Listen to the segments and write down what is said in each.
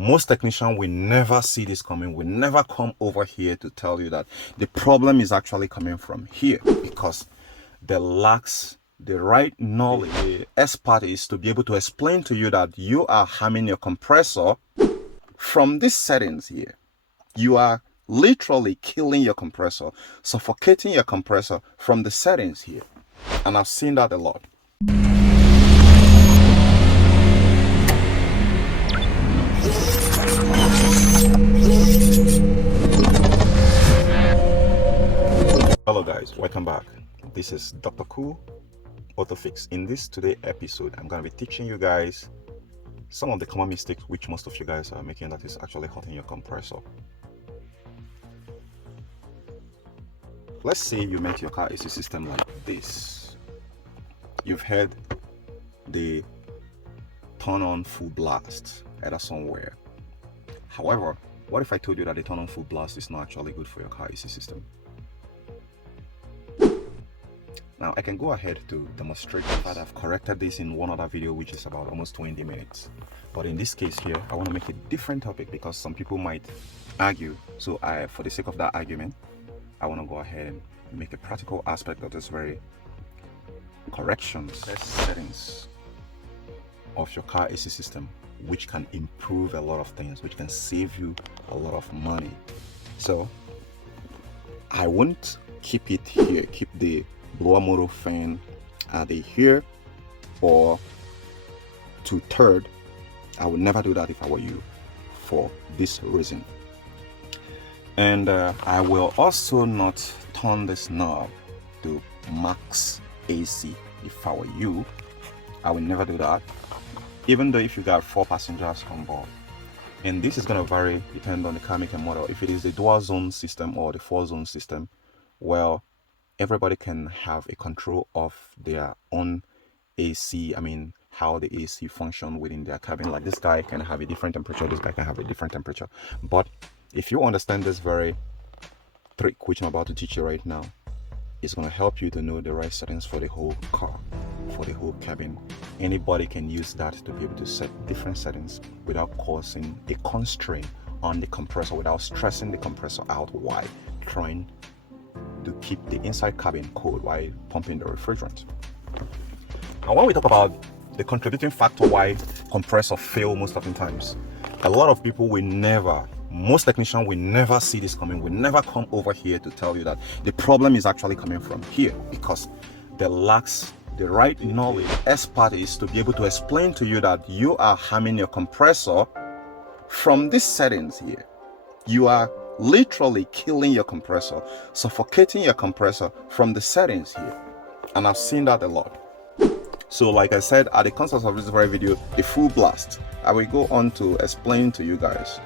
most technicians will never see this coming, will never come over here to tell you that the problem is actually coming from here, because they lacks the right knowledge, the expertise to be able to explain to you that you are harming your compressor from these settings here. You are literally killing your compressor, suffocating your compressor from the settings here. And I've seen that a lot. Hello guys, welcome back. This is Dr. Cool AutoFix. In this today episode, I'm going to be teaching you guys some of the common mistakes which most of you guys are making that is actually hurting your compressor. Let's say you make your car AC system like this. You've heard the turn on full blast either somewhere. However, what if I told you that the turn on full blast is not actually good for your car AC system? Now I can go ahead to demonstrate that I've corrected this in one other video which is about almost 20 minutes. But in this case here, I want to make a different topic because some people might argue. So for the sake of that argument, I want to go ahead and make a practical aspect of this very corrections, settings of your car AC system, which can improve a lot of things, which can save you a lot of money. So I won't keep it here, keep the blower motor fan either here or to third. I would never do that if I were you, for this reason. And I will also not turn this knob to max AC if I were you. I will never do that, even though if you got 4 passengers on board. And this is going to vary depending on the car make and model. If it is the dual zone system or the 4-zone system, well, everybody can have a control of their own AC. I mean, how the AC function within their cabin. Like this guy can have a different temperature, this guy can have a different temperature. But if you understand this very trick which I'm about to teach you right now, it's going to help you to know the right settings for the whole car, for the whole cabin. Anybody can use that to be able to set different settings without causing a constraint on the compressor, without stressing the compressor out while trying to keep the inside cabin cold while pumping the refrigerant. Now when we talk about the contributing factor why compressor fail most of the times, a lot of people will never, most technicians will never see this coming, will never come over here to tell you that the problem is actually coming from here, because they lacks the right knowledge, expertise to be able to explain to you that you are harming your compressor from these settings here. You are literally killing your compressor, suffocating your compressor from the settings here. And I've seen that a lot. So like I said at the concept of this very video, the full blast, I will go on to explain to you guys.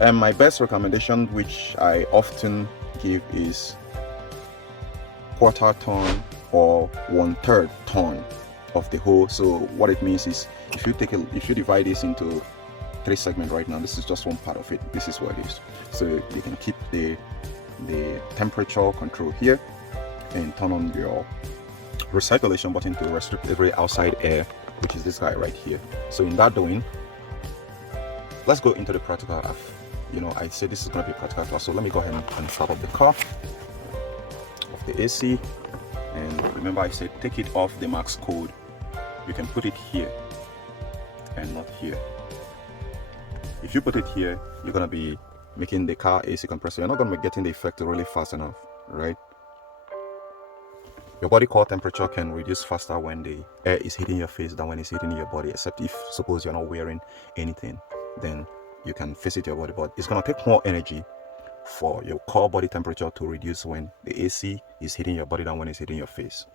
And my best recommendation, which I often give, is quarter ton or 1/3 ton of the whole. So what it means is, if you divide this into 3 segments right now, this is just one part of it. This is what it is. So you can keep the temperature control here and turn on your recirculation button to restrict every outside air, which is this guy right here. So in that doing, let's go into the practical. I said this is going to be practical class, so let me go ahead and start up the car of the AC. And remember, I said take it off the max code. You can put it here and not here. If you put it here, you're going to be making the car AC compressor. You're not going to be getting the effect really fast enough, right? Your body core temperature can reduce faster when the air is hitting your face than when it's hitting your body, except if suppose you're not wearing anything, then you can face it your body. But it's going to take more energy for your core body temperature to reduce when the AC is hitting your body than when it's hitting your face.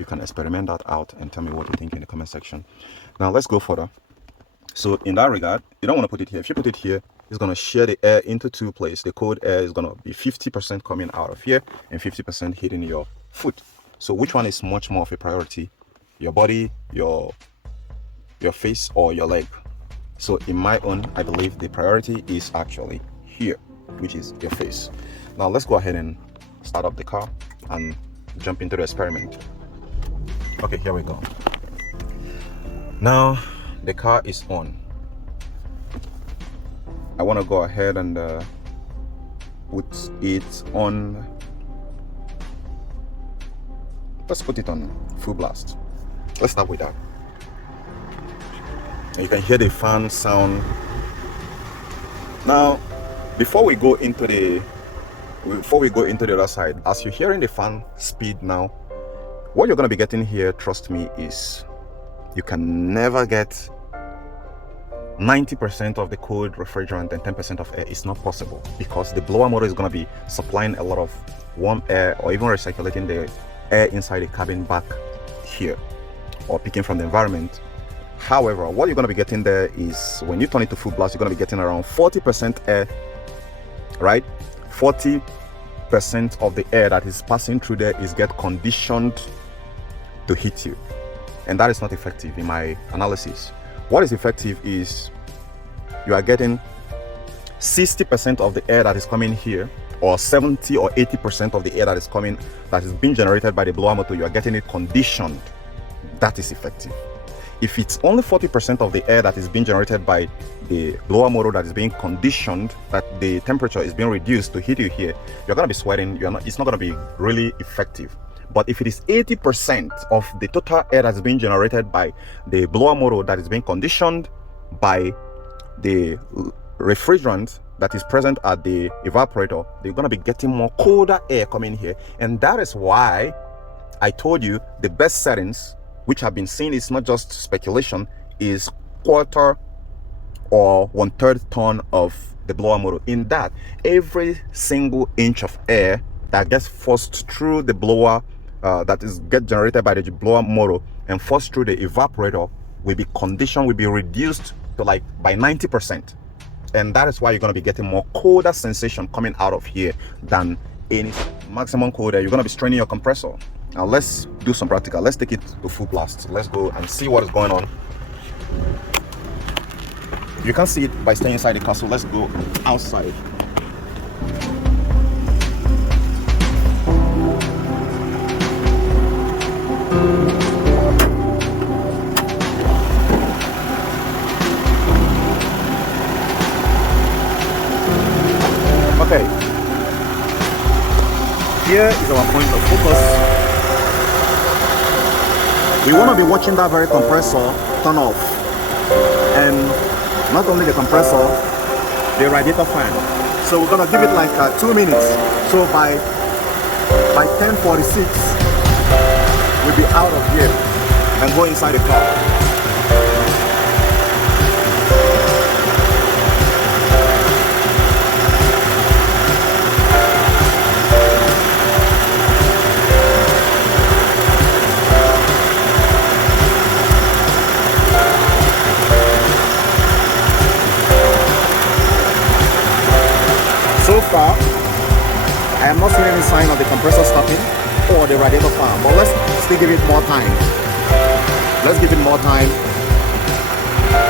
You can experiment that out and tell me what you think in the comment section. Now let's go further. So in that regard, you don't want to put it here. If you put it here, it's going to share the air into 2 places. The cold air is going to be 50% coming out of here and 50% hitting your foot. So which one is much more of a priority? Your body, your face, or your leg? So in my own, I believe the priority is actually here, which is your face. Now let's go ahead and start up the car and jump into the experiment. Okay, here we go. Now the car is on. I want to go ahead and put it on. Let's put it on full blast. Let's start with that. And you can hear the fan sound. Now, before we go into the other side, as you're hearing the fan speed now, what you're going to be getting here, trust me, is you can never get 90% of the cold refrigerant and 10% of air. It's not possible, because the blower motor is going to be supplying a lot of warm air, or even recirculating the air inside the cabin back here, or picking from the environment. However, what you're going to be getting there is, when you turn it to full blast, you're going to be getting around 40% air, right? 40% of the air that is passing through there is get conditioned to hit you, and that is not effective in my analysis. What is effective is you are getting 60% of the air that is coming here, or 70 or 80% of the air that is coming, that is being generated by the blower motor, you are getting it conditioned. That is effective. If it's only 40% of the air that is being generated by the blower motor that is being conditioned, that the temperature is being reduced to hit you here, you're going to be sweating. It's not going to be really effective. But if it is 80% of the total air that is being generated by the blower motor that is being conditioned by the refrigerant that is present at the evaporator, you're going to be getting more colder air coming here. And that is why I told you the best settings, which have been seen, is not just speculation, is quarter or 1/3 ton of the blower motor. In that, every single inch of air that gets forced through the blower, that is get generated by the blower motor and forced through the evaporator, will be conditioned, will be reduced to like by 90%. And that is why you're going to be getting more colder sensation coming out of here than any maximum cold air. You're going to be straining your compressor. Now let's do some practical. Let's take it to full blast. Let's go and see what is going on. You can't see it by staying inside the car, so let's go outside. Okay, here is our point of focus. We want to be watching that very compressor turn off, and not only the compressor, the radiator fan. So we're gonna give it like 2 minutes. So by 10:46, we'll be out of here and go inside the car. So far, I am not seeing any sign of the compressor stopping or the radiator fan, but let's still give it more time. Let's give it more time.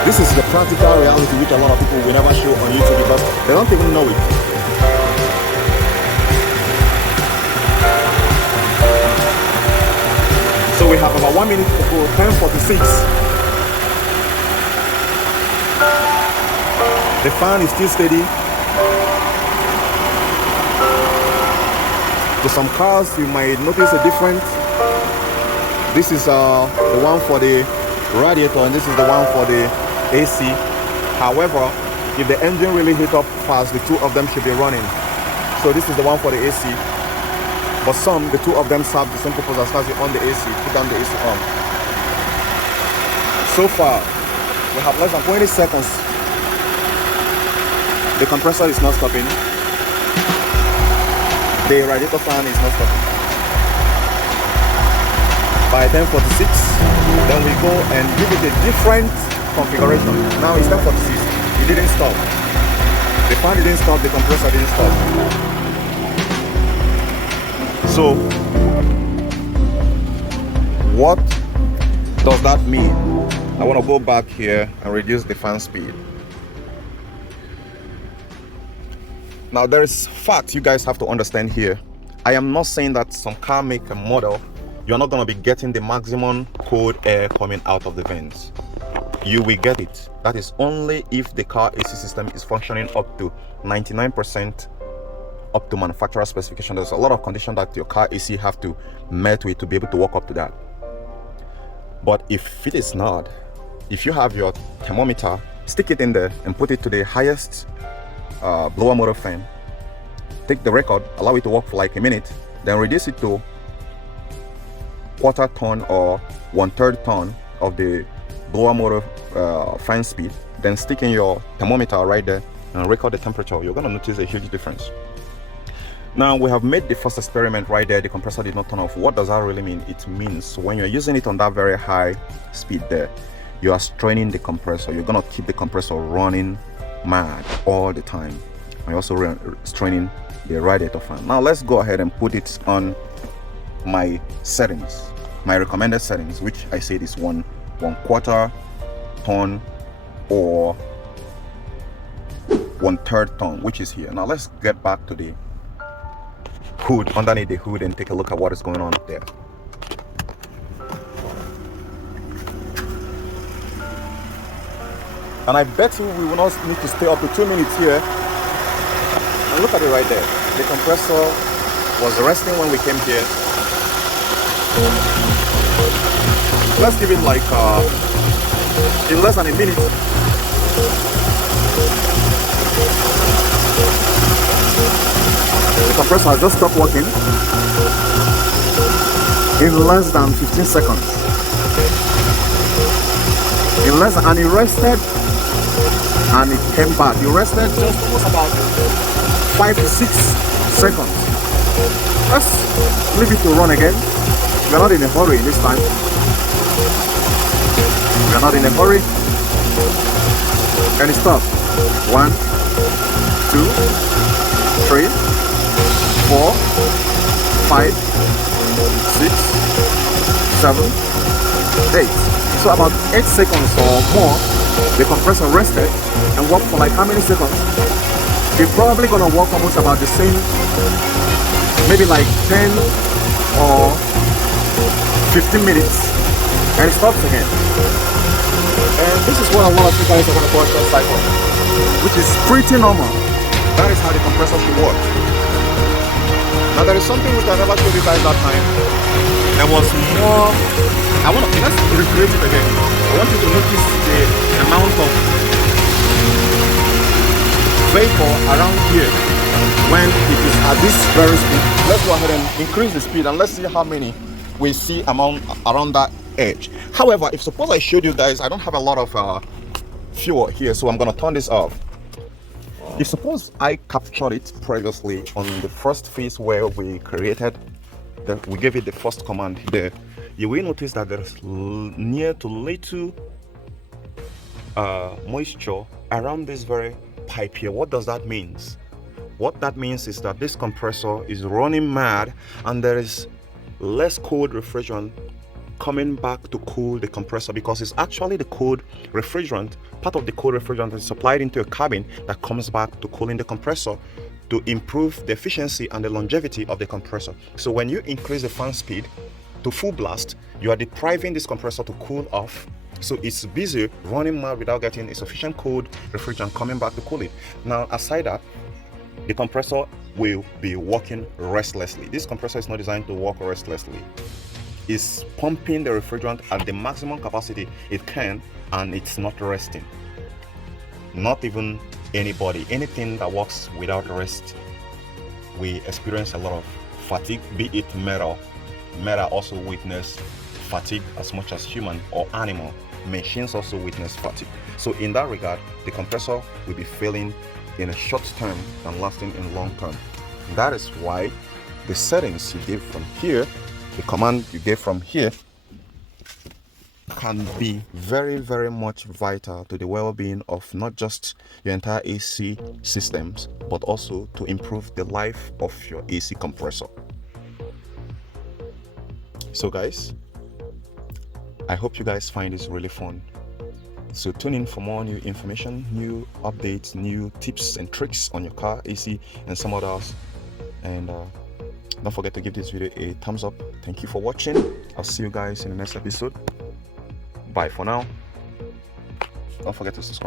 This is the practical reality which a lot of people will never show on YouTube because they don't even know it. So we have about 1 minute to go, 10:46. The fan is still steady. To some cars, you might notice a difference. This is the one for the radiator, and this is the one for the AC. However, if the engine really heat up fast, the two of them should be running. So this is the one for the AC. But the two of them serve the same purpose as far as you on the AC, put down the AC on. So far, we have less than 20 seconds. The compressor is not stopping. The radiator fan is not stopping. By 10:46, then we go and give it a different configuration. Now it's 10:46. It didn't stop. The fan didn't stop. The compressor didn't stop. So, what does that mean? I want to go back here and reduce the fan speed. Now there is facts you guys have to understand here. I am not saying that some car make and model, you're not going to be getting the maximum cold air coming out of the vents. you will get it. That is only if the car AC system is functioning up to 99% up to manufacturer specification. There's a lot of conditions that your car AC have to meet with to be able to work up to that. But if it is not, if you have your thermometer, stick it in there and put it to the highest blower motor fan, take the record, allow it to work for like a minute, then reduce it to quarter ton or 1/3 ton of the blower motor fan speed, then stick in your thermometer right there and record the temperature. You're going to notice a huge difference. Now we have made the first experiment right there. The compressor did not turn off. What does that really mean? It means when you're using it on that very high speed there, you are straining the compressor. You're going to keep the compressor running mad all the time. And you're also straining the radiator fan. Now let's go ahead and put it on my settings, my recommended settings, which I said is 1/4 ton or 1/3 ton, which is here. Now let's get back to the hood, underneath the hood, and take a look at what is going on there. And I bet you we will not need to stay up to 2 minutes here. And look at it right there. The compressor was resting when we came here. Let's give it like in less than a minute. The compressor has just stopped working in less than 15 seconds. And it rested and it came back. It rested just almost about 5 to 6 seconds. Let's leave it to run again. We're not in a hurry this time. We're not in a hurry. And it stopped. 1, 2, 3, 4, 5, 6, 7, 8. So about 8 seconds or more, the compressor rested and worked for like how many seconds? It's probably gonna work almost about the same, maybe like 10 or 15 minutes, and it stops again. And this is what a lot of you guys are gonna call short cycle, which is pretty normal. That is how the compressor should work. Now there is something which I never told you guys that time. There was more. Let's recreate it again. I want you to notice the amount of vapor around here when it is at this very speed. Let's go ahead and increase the speed and let's see how many we see amount around that edge. However, if suppose I showed you guys, I don't have a lot of fuel here, so I'm gonna turn this off. If suppose I captured it previously on the first phase where we created, we gave it the first command there, you will notice that there's near to little moisture around this very pipe here. What does that mean? What that means is that this compressor is running mad and there is less cold refrigerant coming back to cool the compressor, because it's actually the cold refrigerant, part of the cold refrigerant is supplied into a cabin that comes back to cooling the compressor to improve the efficiency and the longevity of the compressor. So when you increase the fan speed to full blast, you are depriving this compressor to cool off, so it's busy running mad without getting a sufficient cold refrigerant coming back to cool it. Now aside that, the compressor will be working restlessly. This compressor is not designed to work restlessly. It's pumping the refrigerant at the maximum capacity it can, and it's not resting. Not even anything that works without rest, we experience a lot of fatigue, be it metal. Metal also witness fatigue as much as human or animal. Machines also witness fatigue. So in that regard, the compressor will be failing in a short term than lasting in long term. That is why the settings you give from here, the command you gave from here, can be very, very much vital to the well-being of not just your entire AC systems, but also to improve the life of your AC compressor. So guys, I hope you guys find this really fun. So tune in for more new information, new updates, new tips and tricks on your car, AC, and some others. And don't forget to give this video a thumbs up. Thank you for watching. I'll see you guys in the next episode. Bye for now. Don't forget to subscribe.